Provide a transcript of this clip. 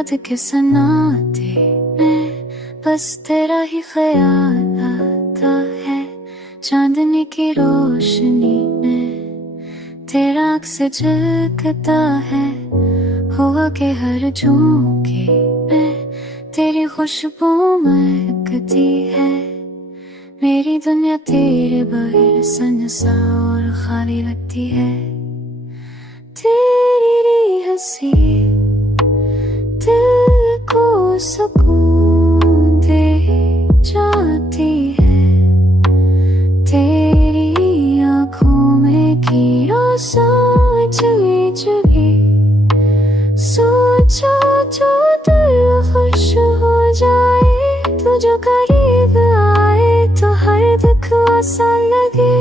याद के सन्नाटे में बस तेरा ही ख्याल आता है। चांदनी की रोशनी में तेरा अक्स झलकता है। हुआ के हर झोंके में तेरी खुशबू महकती है। मेरी दुनिया तेरे बगैर सन्नाटा और खाली लगती है। तेरी हंसी दिल को सुकून दे जाती है। तेरी आँखों में की रोशनी जगी सोचा जो दिल खुश हो जाए। तू जो करीब आए तो हर दुख आसान लगे।